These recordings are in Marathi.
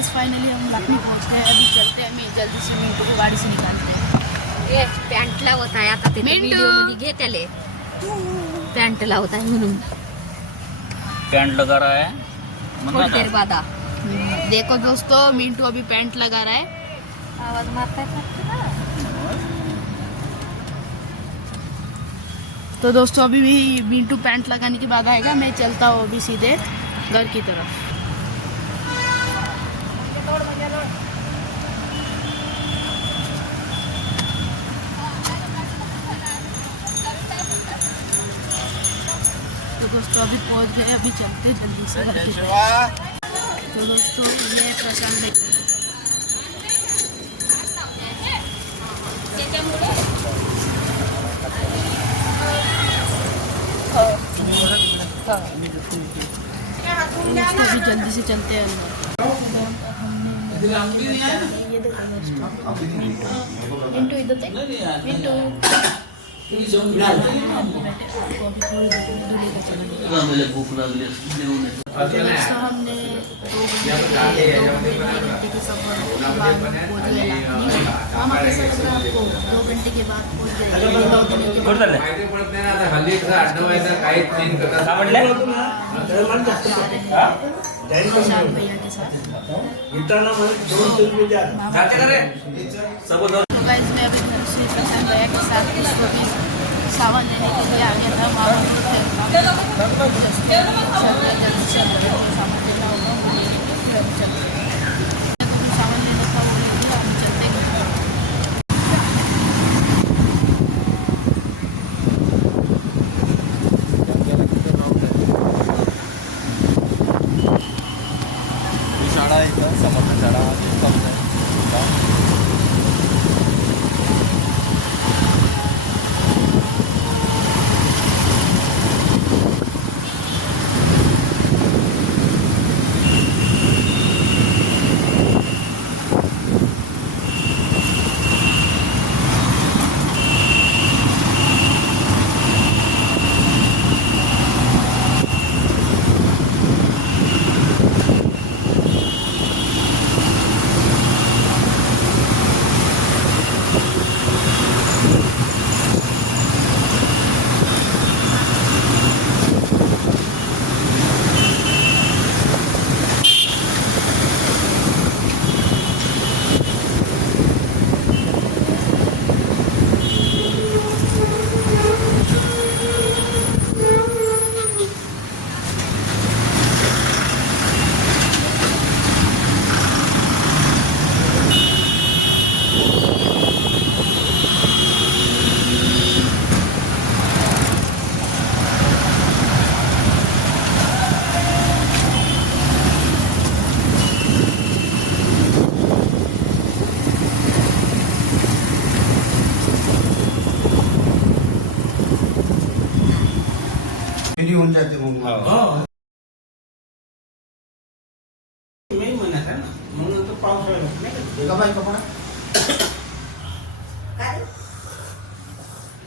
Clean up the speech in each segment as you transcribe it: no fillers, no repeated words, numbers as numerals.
गाइस फाइनली हम लखनऊ पहुंच गए। अभी चलते हैं, मैं जल्दी से मिंटू को गाड़ी से निकालते हैं। ये पॅन्ट लावत आहे आता ते व्हिडिओ मध्ये घे त्याले पॅन्ट लावत आहे म्हणून पैंट लगा रहा है थोड़ी देर बाद आ देखो दोस्तों, मिंटू अभी पैंट लगा रहा है। आवाज मारता है तो दोस्तों अभी भी मिंटू पैंट लगाने के बाद आएगा, मैं चलता हूँ अभी सीधे घर की तरफ। तो दोस्तों अभी पहुंच गए, अभी चलते जल्दी से घर की तरफ। तो दोस्तों ये प्रशांत अभी जल्दी से चलते हैं मिंटू इधर देख, मिंटू भूख लागली हमने 2 घंटे के सफर के बाद पहुंच गए लखनऊ। हम कैसा लग रहा है आपको? 2 घंटे के बाद पहुंच गए। 2 घंटे के बाद विशाल भैया के साथ। तो गाइस मैं अभी घर से प्रशांत भैया के साथ इसको भी सामान लेने के लिए आ गया था। वहाँ जल्दी से सामान लेना होगा, वो लेने के फिर अभी चलते हैं। सामान लेने का वो ले लिया, हम चलते हैं। शाळा आहे का समोर शाळा होऊन जाते मग मे महिन्यात आहे ना, म्हणून तो पावसाळ्यात नाही का बाई कपडा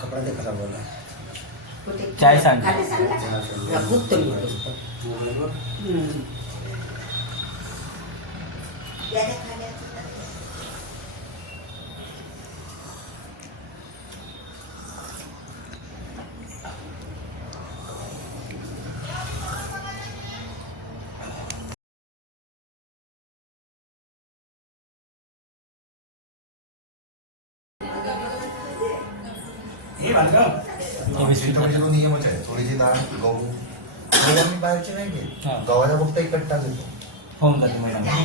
कपडा ते खराब होला चाय सांग हे थोडीशी नियमच आहे. थोडीशी डाळ गहू आम्ही बाहेरची नाही घेत. गव्हाचा फक्त एक कट्टा घेतो. फोन करते मॅडम नाही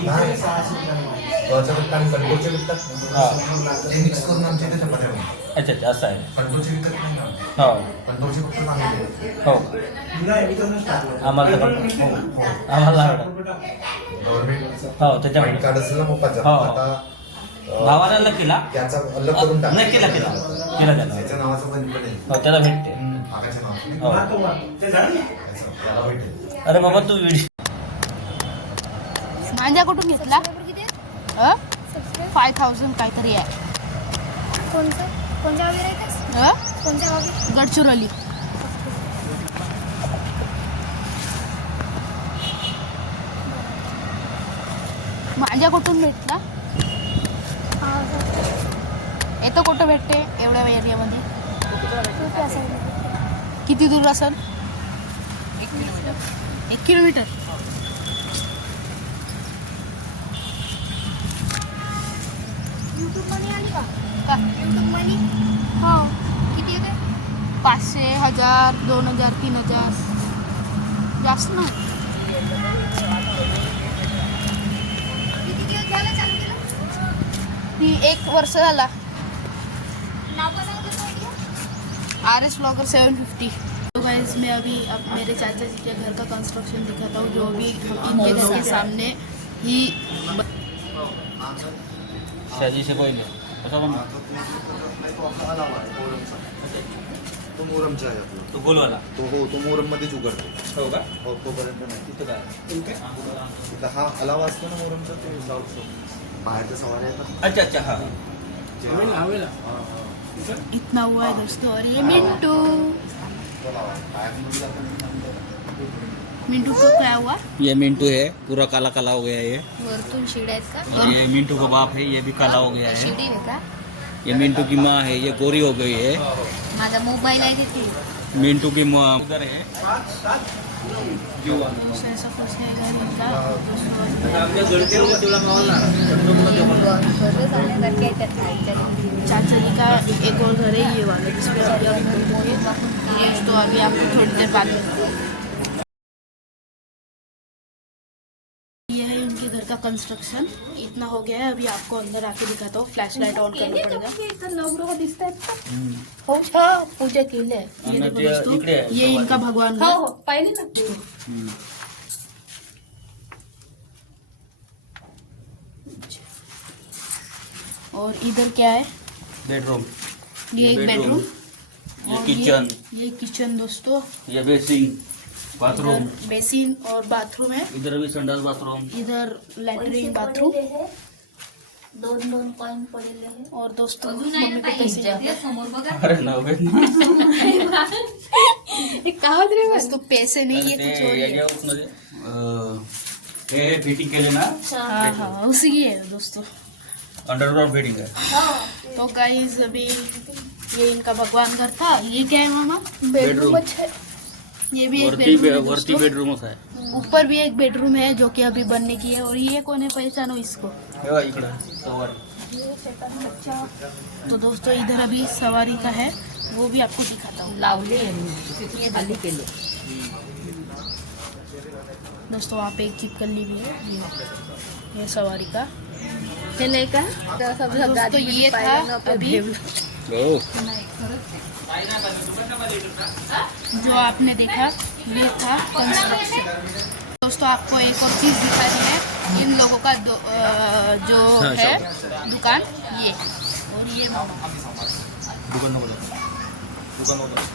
गव्हाचा कट्टा आणि कंट्रोलचे विकतात ते मिक्स करून आमच्या इथे चपात्या बनवतात. अच्छा अच्छा असं आहे कंट्रोलचे विकत नाही ना. हो कंट्रोलचे फक्त चांगले हो नाही मी तर टाकलं आम्हाला आम्हाला आवडतं गव्हर्नमेंट हो त्याच्यामुळे कार्ड असेल ना पप्पाचा हो. आता भावाला अलग केला त्याचा अलग करून टाक. नाही केला त्याला त्याच्या नावाचं पण आहे. हो त्याला भेटते आकाच्या नावाचं हो मारतो ते झालं ना त्याला भेटेल. अरे बाबा तू व्हिडिओ मांजा कुठून घेतला? 5000 काहीतरी आहे. कोणत्या वगैरे कोणत्या वगैरे गडचिरोली. भाज्या कुठून भेटला? येतं कुठं भेटते एवढ्या एरियामध्ये? किती दूर असेल? 1 किलोमीटर. यूट्यूब मनी आली का? का? यूट्यूब मनी हो. किती येते? 500, 1000, 2000, 3000 जास्त ना. किती दिवस झालं चालू केलं? ही 1 वर्ष झाला. नाव का सांगतो आयडिया? RS blogger 750. तो गाइस मैं अभी अब मेरे चाचा जी के घर का कंस्ट्रक्शन दिखाता हूँ, जो अभी इनके घर के सामने ही शादी से पहिले असं म्हणा. तो मोरमचा आहे आपला. तो गोलवाला. तो मोरम मध्येच उघडतो. हो का? हो, तोपर्यंत नाही. तिथं काय? तिथं हा अलावा असतो ना मोरमचा, ते साऊथ बाहेरच्या सवाऱ्या येतात. अच्छा अच्छा हा. हवेला इतना हुआ है दोस्तों. और ये मिंटू मिंटू को क्या हुआ? ये मिंटू है, पूरा काला काला हो गया ये. वरतून शिड्या आहेत का? और ये मिंटू का बाप है, ये भी काला हो गया है. शिडी आहे का? ये मिंटू की माँ है, ये गोरी हो गई है. माझा मोबाईल आहे तिथे. मिंटू की माँ उधर है. ऐसा कुछ है घर इनका. जाण्यासारखे आहे त्यात खायच्या. चाचा जी का एक और घर है ये वाला, जिसमें अभी हम घूमेंगे. तो अभी आपको थोड़ी देर बाद ये है इनके घर का कंस्ट्रक्शन. इतना हो गया है. अभी आपको अंदर आके दिखाता हूँ. फ्लैश लाइट ऑन करना पड़ेगा. हो छा पूजा केली आहे. ये देखो दोस्तों, ये इनका भगवान का. पाहिले ना. और इधर क्या है? बेडरूम. ये एक बेडरूम. ये किचन. ये किचन दोस्तों. ये बेसिंग, बाथरूम. इधर बेसिन और बाथरूम है. इधर भी संडास बाथरूम. इधर लैट्रिन बाथरूम. 2 कॉइन पडलेले आहे. और दोस्तों मम्मी को पैसे जाते हैं. समोर बघा. अरे नव्हे. दोस्तों पैसे नहीं है, कुछ और ही है. हे फिटिंग केले ना, हाँ हाँ उसी की है दोस्तों. अंडरग्राउंड फिटिंग है. तो गाइस अभी ये इनका भगवान घर था. ये क्या है मामा? बेडरूम. ये भी एक वरती बेडरूम है वरती दोस्तों. बेडरूमच आहे. ऊपर भी एक बेडरूम है जो कि अभी बनने की है. और ये कौन है, पहचानो इसको? हे बघा इकडं सवारी. तो दोस्तों इधर अभी सवारी का है, वो भी आपको दिखाता हूँ. लावले तिथे खाली केले. दोस्तों वहाँ पे एक चिपकली भी है. ये सवारी का. ते नाही का? दोस्तों ये था अभी हो. जो आपने देखा ये था कंस्ट्रक्शन. दोस्तों आपको एक और चीज़ दिखा दी है. इन लोगों का जो है दुकान ये. और ये मामा दुकान नको जाऊ. दुकान नको जाऊ.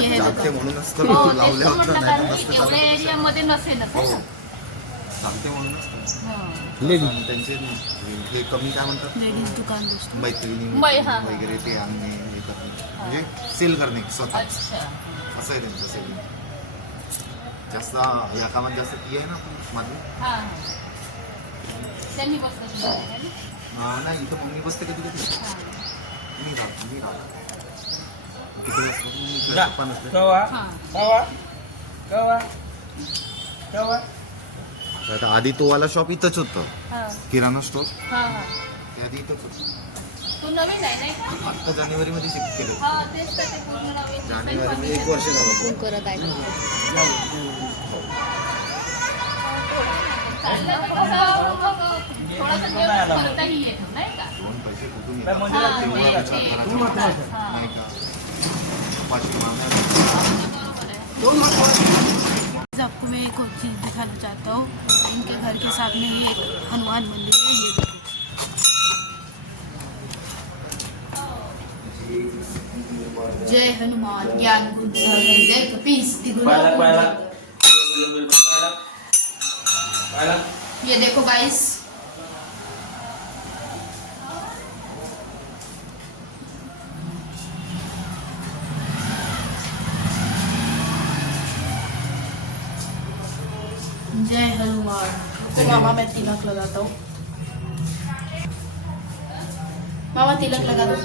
ये है जाते दुकान. म्हणूनच तर लावल्या होत्या, नाही तर नसतं एवढ्या चालत. एरियामध्ये नसेल सांगते म्हणूनच तर. त्यांचे हे कमी काय म्हणतात, लेडीज दुकान दोस्तों. मैत्रिणी हा. वगैरे ते आणणे हे करणे, म्हणजे सेल करणे स्वतः. असं आहे त्यांचं सेलिंग. जास्त या कामात जास्त ती आहे ना आपण माझी. त्यांनी बसलं. नाही इथं मम्मी बसते कधी कधी. मी राहतो किती वाजता पप्पा नसते. कवा कवा कवा कवा. आता आधी तो वाला शॉप इथंच होतं, किराणा स्टोर. ते आधी इथंच होतं. तू नवीन आहे नाही का? आता जानेवारीमध्ये शिफ्ट केलं. हा तेच तर ते पूर्ण नवीन. जानेवारीमध्ये 1 वर्ष झालं. फोन करत आहे. थोडासा व्यवस्थित करताही येतो नाही का? दोन पैसे कुठून काय येतात मंदिरात तेव्हा ते- विचार ते- करावा लागतो. हा. नाही का? पाचशे मागणार. आपको मैं एक और चीज़ दिखाना चाहता हूँ. इनके घर के सामने ही एक हनुमान मंदिर है. ये देखो. जय हनुमान ज्ञान गुण सागर जय कपीस पाहिला पाहिला पाहिला. ये देखो गाइस. जय हनुमान. तो मामा मैं तिलक लगाता हूँ। मामा तिलक लगा दो।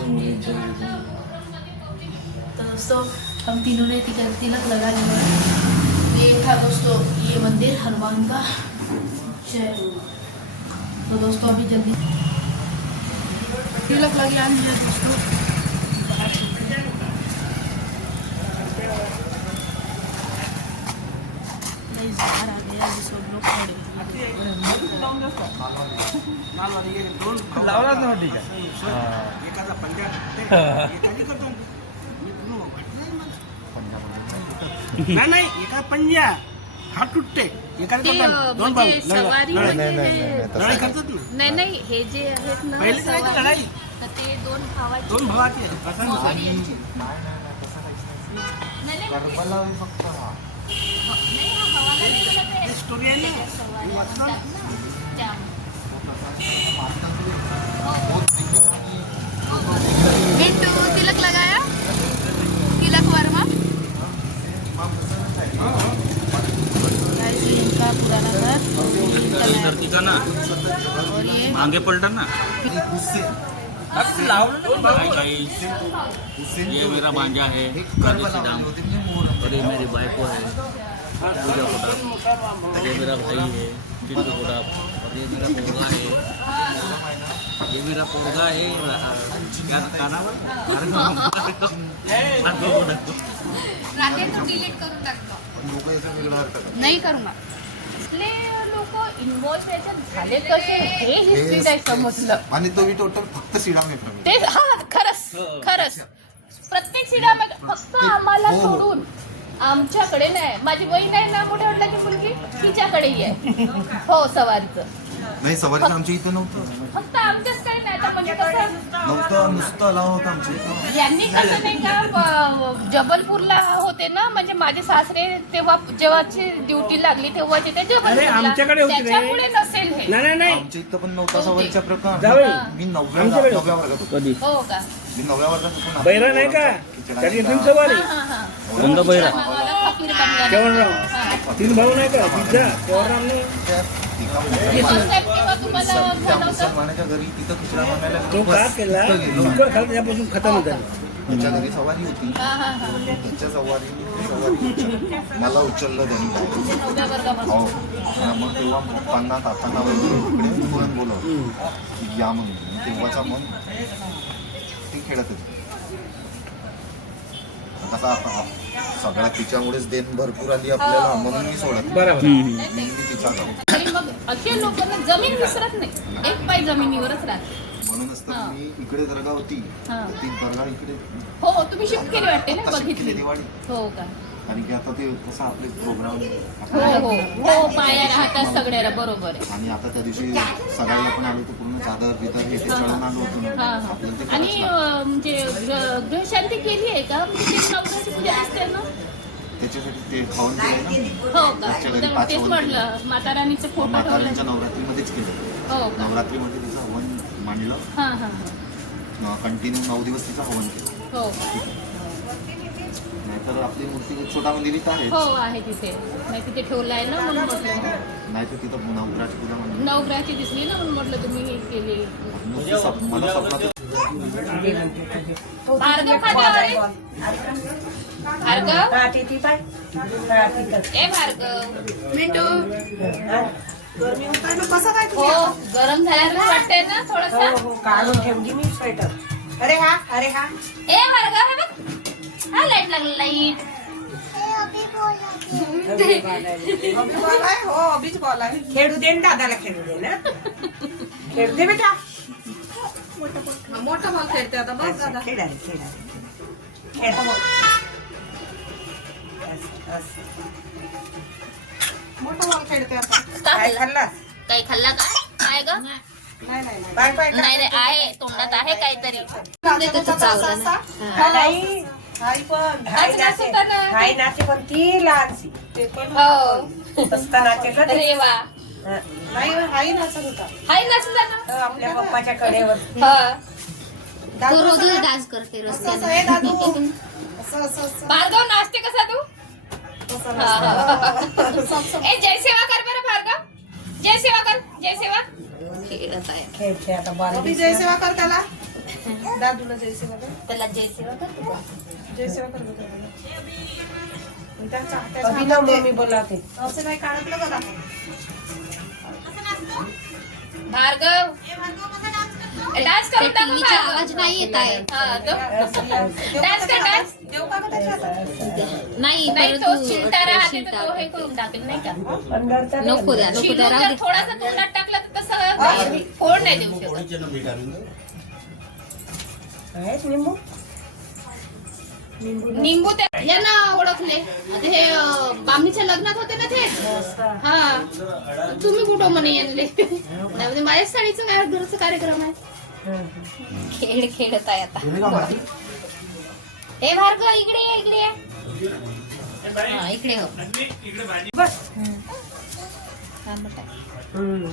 तो दोस्तों हम तीनों ने तिलक लगा लिया है। ये था दोस्तों ये मंदिर हनुमान का। जय हो। तो दोस्तों अभी जल्दी तिलक लगे आ गया दोस्तों। बाहर आ गया अभी सब लोग खड़े। लावलाच ना ठीक आहे एखादा पंजा एखादी करतो नाही नाही एका पंजा हात तुटते एखादी ते करतो दोन म्हणजे भाऊ सवारी नाही, म्हणजे नाही, नाही, हे- तसं लढाई नाही. करतात ना नाही नाही हे जे आहेत ना पहिले काय सवारी, लढाई ते दोन भावाची दोन भावाची आहे. असं नाही. मोहरी आणि यांची. नाही, नाही, तसं काहीच नाही. नाही, नाही, गरबाला फक्त हा. नाही, हा हवाला नाही तुला ते ते स्टोरी आहे ना सवारी असतात ना, त्या. मिंटू तिलक लगाया तिलक वर्मा गाइस ये इनका पुराना घर इनका नया धरती का ना और ये मांगे पलटा ना हुसेन ये मेरा भांजा है एक राधे गरबा श्री राम लावले होते म्हणजे मोहरम. और ये मेरी बाइको है पूजा गुलाब और ये मेरा भाई है चिंटू गुलाब और ये मेरा पोरगा है ये मेरा पोरगा है क्या नाम है राकेश डिलीट करून टाकतो. लोक याचं वेगळं अर्थ करतात. नहीं करूँगा। आपले लोक इन्व्हॉल्व त्याच्यात झाले कसे हे हिस्ट्री नाही समजलं आणि तो मी टोटल फक्त शिडामे प्रवीण. ते हा खरंच प्रत्येक सिनेमात फक्त आम्हाला हो. सोडून आमच्याकडे नाही. माझी बहीण आहे ना मोठ्या वडिलांची मुलगी तिच्याकडेही आहे हो सवारीचं. नाही सवारीचं आमच्या इथं नव्हतं. फक्त आमच्याच काही नाही आता म्हणजे कसं नव्हतं नुसतं अलाव होतं आमच्या इथं. यांनी कसं नाही का जबलपूरला होते ना म्हणजे माझे सासरे तेव्हा जेव्हाची ड्युटी लागली तेव्हाचे ते अरे, आमच्याकडे जबलपूरला होते रे. त्याच्यामुळे नसेल हे नाही नाही नाही आमच्या इथं पण नव्हता सवारीचा प्रकार. जावई. मी नवव्या आमच्याकडे वर्गात होतो. कधी हो का मी 9व्या वर्गात होतो ना. बैरा नाही का त्याची तीन सवारी हा हा हा कोणता बैरा आम्हाला फकीर बनला. केवळराव तीन भाऊ नाही का पिझ्झा केवळराव नाही त्या तिघा भाऊसाहेब तेव्हा तुम्हाला त्या झालं होतं मुसलमानाच्या घरी तिथं खिचडा बनायला तो गेलो. का बस, केला तिथं गेलो. शुक्र खाल त्यापासून खतम झाली त्याच्या घरी सवारी होती. हा हा हा त्याच्या सवारी मला उचललं त्यांनी. नवव्या वर्गापासून हो आणि मग तेव्हा पप्पांना तातांना वगैरे इकडे पुरण बोलवलं की या म्हणून. तेव्हाचा मन ती खेळत होती. कसा आता सगळ्या तिच्यामुळेच देण भरपूर आली आपल्याला म्हणून मी सोडत नाही. बरोबर म्हणून मी तिच्या गावी. आणि मग असे लोकांना जमीन विसरत नाही एक पाय जमिनीवरच राहते. म्हणूनच तर मी इकडे दर्गा होती हा. तर ती दर्गा इकडे हो तुम्ही शिफ्ट केली वाटते ना आता शिफ्ट बघितली केली दिवाळी. हो का कारण की आता ते कसं आपले प्रोग्राम हो हो हो पाया राहतात सगळ्याला बरोबर आहे. आणि आता त्या दिवशी सकाळी आपण आलो तर पूर्ण चादर बिदर हे ते चढून आलो होतो हा ना. हा आपल्याला ते आणि करायचं लागतं. म्हणजे ग्रहशांती केली आहे का म्हणजे ते नवऱ्याची पूजा असते ना त्याच्यासाठी ते खाऊन केलं ना. हो का घरच्या घरी तर 5 तेच हवन म्हटलं माता राणीचे फोटो म्हाताऱ्यांच्या ठेवले नवरात्रीमध्येच केलं. हो का नवरात्रीमध्ये तिचं हवन मांडलं. हा हा हा कंटिन्यू 9 दिवस तिचं हवन केलं. हो का नाहीतर आपली मूर्ती छोटा मंदिरीत आहे. हो आहे तिथे नाही तिथे ठेवलं आहे ना म्हणून म्हटलं नाहीतर तिथं नवराची पूजा मंदिर. नवग्रहाची दिसली ना म्हणून म्हटलं तुम्ही हे केली नुसती मला स्वप्नात भार्गव खात्यावर आहे? भार्गव ए भार्गव मिंटू हो गरम झाल्यानं वाटतंय ना थोडस काढून ठेवली मी स्वेटर. अरे हा ए भार्गव हे बघ हा लाईट लागला लाईट हो अभीच बोला खेळू दे ना दादाला खेळू दे ना खेळू दे बेटा. मोठा भाग खेळते आता बस दादा. खेळा मोठा भाग खेळते आता. काय खाल्ला काही खाल्ला का काय ग बाय बाय नाही रे आहे तोंडात आहे काहीतरी नाही आई पण आज नाचता ना. हाय नाचे पण ती लहानशी हो मस्त नाचे का ते. अरे वा नाही हाय नाचत होता हाय नाचला ना तो आपल्या पप्पाच्या कडेवर. हा तो रोजच डान्स करते रस्त्याने. भार्गव नाचते कसा तू हा, हा. ए जय सेवा कर बरं भार्गव जय सेवा कर, जय सेवा. खेळत आहे. खेळ खेळ आता बॉल अभी जय सेवा कर त्याला दादूला जय सेवा कर. त्याला जय सेवा कर तू. जय सेवा कर बघ त्याला. त्याच्या अभी ना मम्मी बोलावते. असं नाही काढतलं बघा. भार्गव डान्स त्या करून दाखव टीव्हीचा भार्गव. आवाज नाही येत आहे. हा, डान्स कर डान्स. देऊ का त्याच्या हातात? नाही नाही तो परंतु चिलटा राहते शिलटा. तर तो हे करून टाकेल नाही का. अंडरचा नको द्या, नको शिलू द्या, राहू जर दे. थोडासा तोंडात टाकला तर तसं फोड नाही देऊ शकत. आहेत निंबू निंबू निंबू त्या यांना ओळखले हे बामणीच्या लग्नात होते ना ते. हा तुम्ही कुठं म्हणे यांले म्हणजे माझ्या साडीचं काय घरचा कार्यक्रम आहे. खेळ खेळत आहे आता. हे भार्गव इकडे ये, इकडे ये. हा, इकडे हो. बस आंबट आहे. हम्म.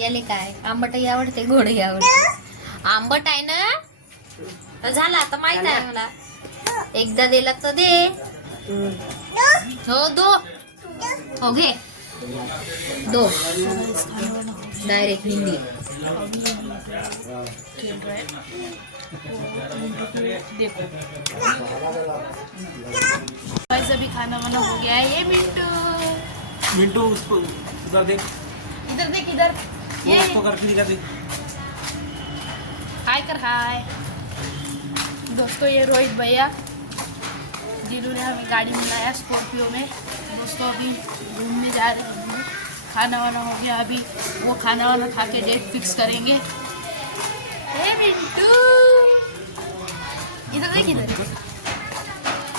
याले काय आंबटही आवडते गोडही आवडते. आंबट आहे ना झाला आता माहित आहे मला. एकदा दिला तर दे. हो दो. हो घे दो. डायरेक्ट हिंदी. वैसे भी खाना वाना हो गया है. ये मिंटू मिंटू उसको उधर देख, इधर देख इधर. वो उसको करके दिखा दे. हाय कर हाय. दोस्तों ये रोहित भैया जिन्होंने हमें गाड़ी में लाया स्कॉर्पियो में. दोस्तों अभी घूमने जा रहे हैं. खाना वाना हो गया. अभी वो खाना वाना खा के डेट फिक्स करेंगे. हे मिंटू इधर देख इधर.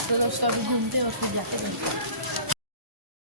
तो दोस्तों अभी घूमते और फिर जाते हैं.